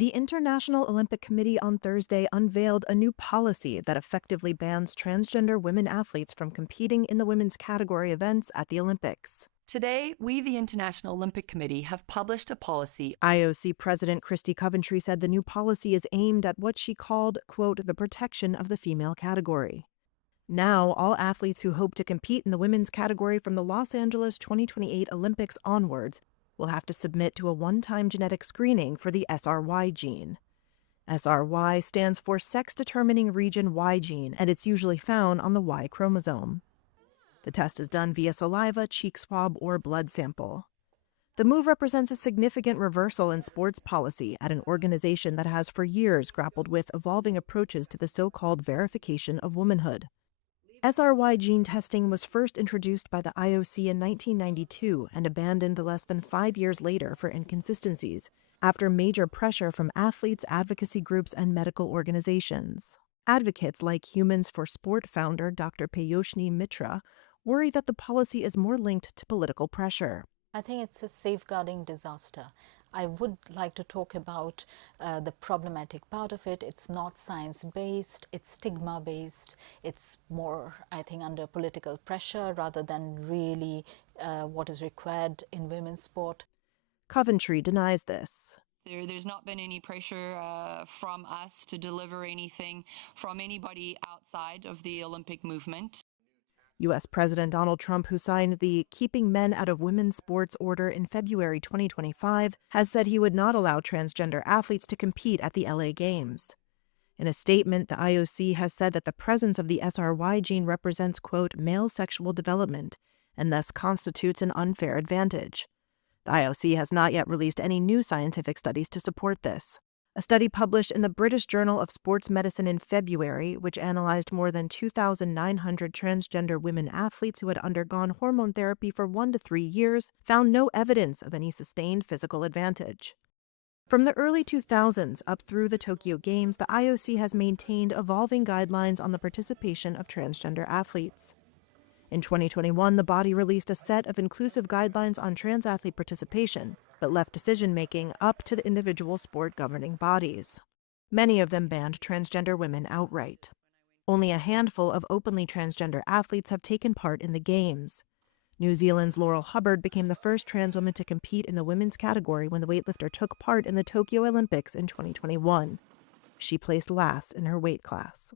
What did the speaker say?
The International Olympic Committee on Thursday unveiled a new policy that effectively bans transgender women athletes from competing in the women's category events at the Olympics. Today, we, the International Olympic Committee, have published a policy. IOC President Kirsty Coventry said the new policy is aimed at what she called, quote, the protection of the female category. Now, all athletes who hope to compete in the women's category from the Los Angeles 2028 Olympics onwards will have to submit to a one-time genetic screening for the SRY gene. SRY stands for sex-determining region Y gene, and it's usually found on the Y chromosome. The test is done via saliva, cheek swab, or blood sample. The move represents a significant reversal in sports policy at an organization that has for years grappled with evolving approaches to the so-called verification of womanhood. SRY gene testing was first introduced by the IOC in 1992 and abandoned less than 5 years later for inconsistencies, after major pressure from athletes, advocacy groups, and medical organizations. Advocates like Humans for Sport founder Dr. Payosni Mitra worry that the policy is more linked to political pressure. I think it's a safeguarding disaster. I would like to talk about the problematic part of it. It's not science-based, it's stigma-based. It's more, I think, under political pressure rather than really what is required in women's sport. Coventry denies this. There's not been any pressure from us to deliver anything from anybody outside of the Olympic movement. U.S. President Donald Trump, who signed the Keeping Men Out of Women's Sports order in February 2025, has said he would not allow transgender athletes to compete at the LA Games. In a statement, the IOC has said that the presence of the SRY gene represents, quote, male sexual development, and thus constitutes an unfair advantage. The IOC has not yet released any new scientific studies to support this. A study published in the British Journal of Sports Medicine in February, which analyzed more than 2,900 transgender women athletes who had undergone hormone therapy for 1 to 3 years, found no evidence of any sustained physical advantage. From the early 2000s up through the Tokyo Games, the IOC has maintained evolving guidelines on the participation of transgender athletes. In 2021, the body released a set of inclusive guidelines on trans athlete participation, but left decision-making up to the individual sport governing bodies. Many of them banned transgender women outright. Only a handful of openly transgender athletes have taken part in the Games. New Zealand's Laurel Hubbard became the first trans woman to compete in the women's category when the weightlifter took part in the Tokyo Olympics in 2021. She placed last in her weight class.